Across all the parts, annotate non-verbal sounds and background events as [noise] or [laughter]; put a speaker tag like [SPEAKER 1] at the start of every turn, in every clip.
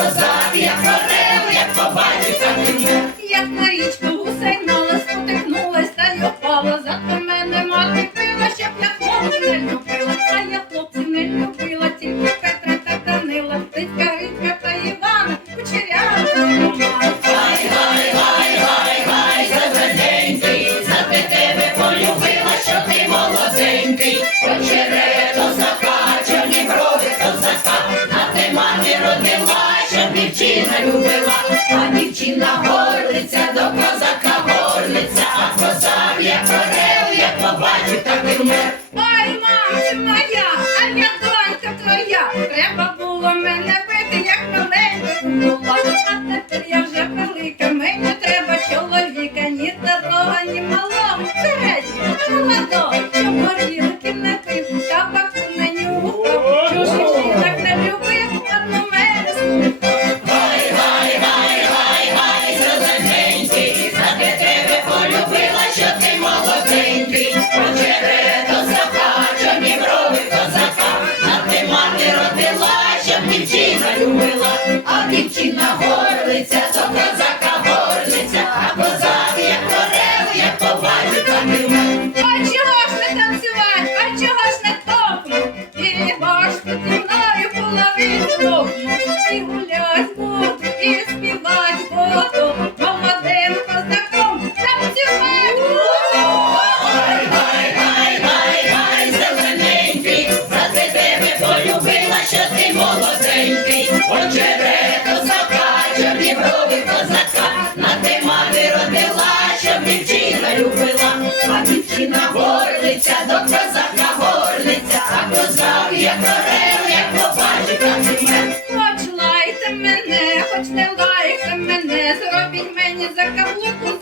[SPEAKER 1] козак, як горев, як побачив, так і мер.
[SPEAKER 2] Як Марічка гусейнулась, потихнулась, та й впала, зато мене мати пила, щоб як мов не yeah. а
[SPEAKER 1] дівчина горлиця, до козака горлиця, а козак
[SPEAKER 2] я
[SPEAKER 1] орел, як побачить, мене.
[SPEAKER 2] Хоч лайте мене, хоч не лайте мене, зробіть мені
[SPEAKER 1] за каблуку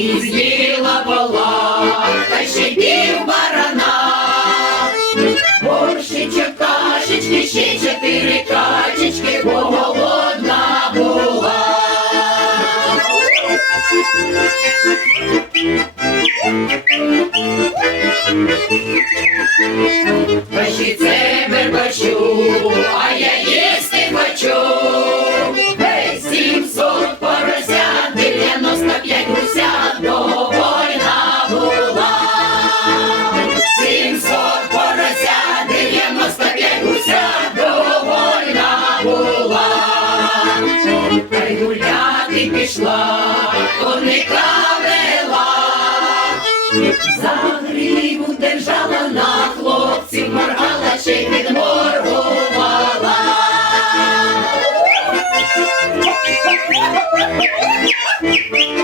[SPEAKER 1] і пола, та ще пів барана, борщичок, кашечки, ще чотири
[SPEAKER 2] качки. Thank me the. [laughs]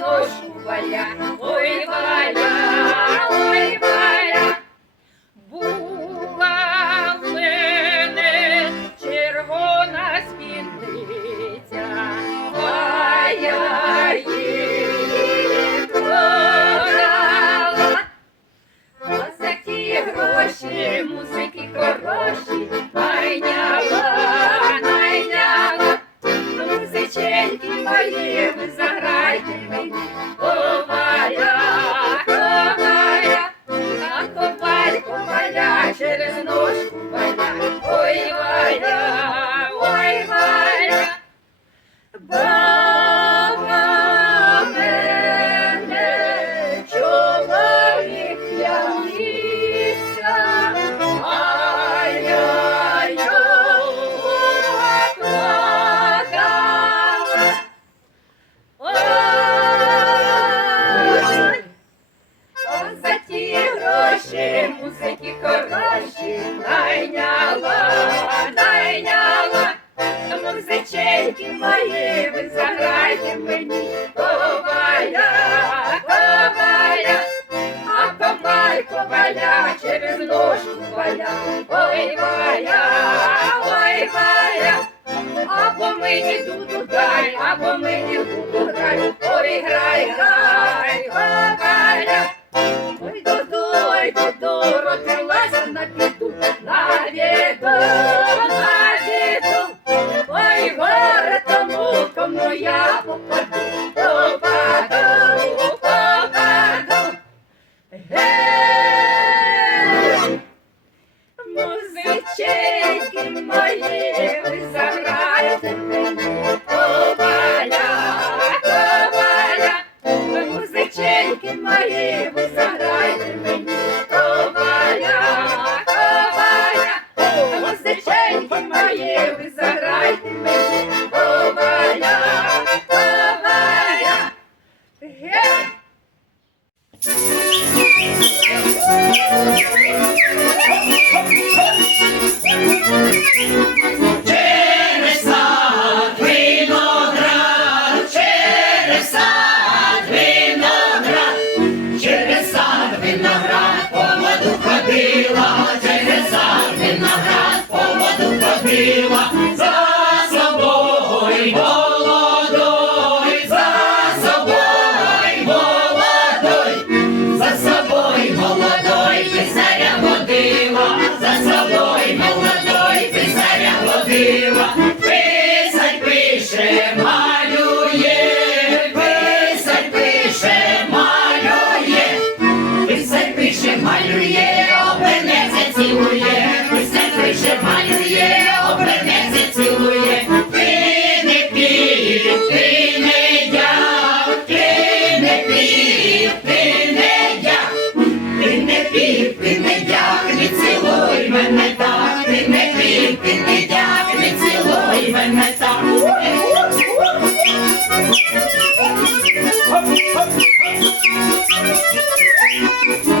[SPEAKER 2] ношу валя, ой, валя, ой, валя. ayer гроші, музики хороші, найняла, найняла, музиченьки мої, ви заграйте мені, коваля, коваля, а коваль коваля через ножку валя, ой валя, ой валя, або мені дуду дай, або мені дуду дай, ой грай, грай,
[SPEAKER 1] грай. My Mahi. пише, малює, писать пише, малює, писать пише, малює, обернеться, цілує, писать пише, малює, обернеться, цілує, ти не пів, ти не я, ти ти не я, не пів, ти цілуй мене так, ти не пів, ти не я. When I. Thank you.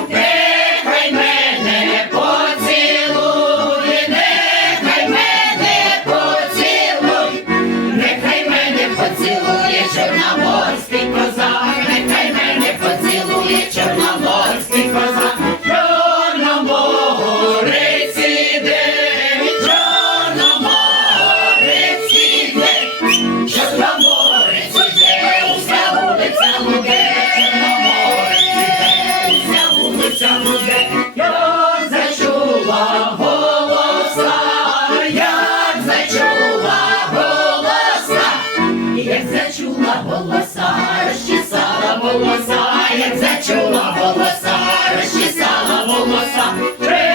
[SPEAKER 1] Three.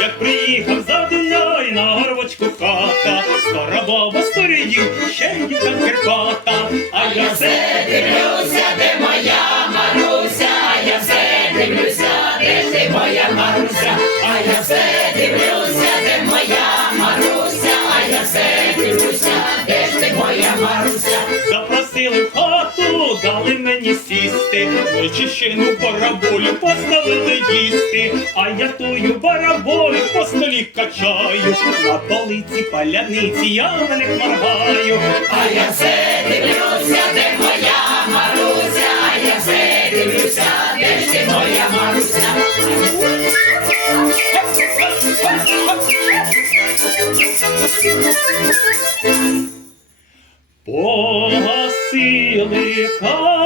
[SPEAKER 1] Як
[SPEAKER 3] приїхав за Дунай на горбочку хата, стара баба сторідів, ще й там Карпата, а Я
[SPEAKER 1] все дивлюся, де
[SPEAKER 3] сісти, вичищену бараболю поставили їсти, а я тую бараболю по столі качаю, на полиці паляниці я мене моргаю.
[SPEAKER 1] А я все дивлюся, де моя Маруся, а я все дивлюся, де ти моя Маруся.
[SPEAKER 3] Погасили канець,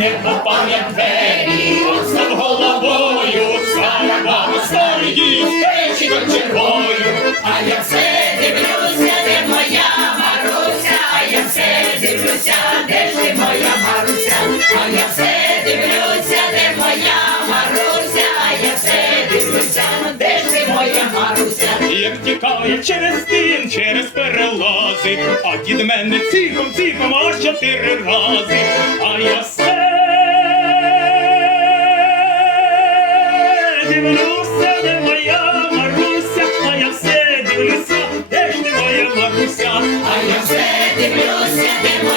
[SPEAKER 3] не в двері, постав головою, слава старої, печі до червою.
[SPEAKER 1] А я все дивлюся, де моя Маруся, а я все дивлюся, де ж ти моя Маруся, а я все дивлюся, де моя Маруся, а я все дивлюся, де ж ти моя Маруся.
[SPEAKER 3] Як тікає через дим, через перелази, а дід мене ціком, ціком, аж чотири рази, а я все дивлюся, де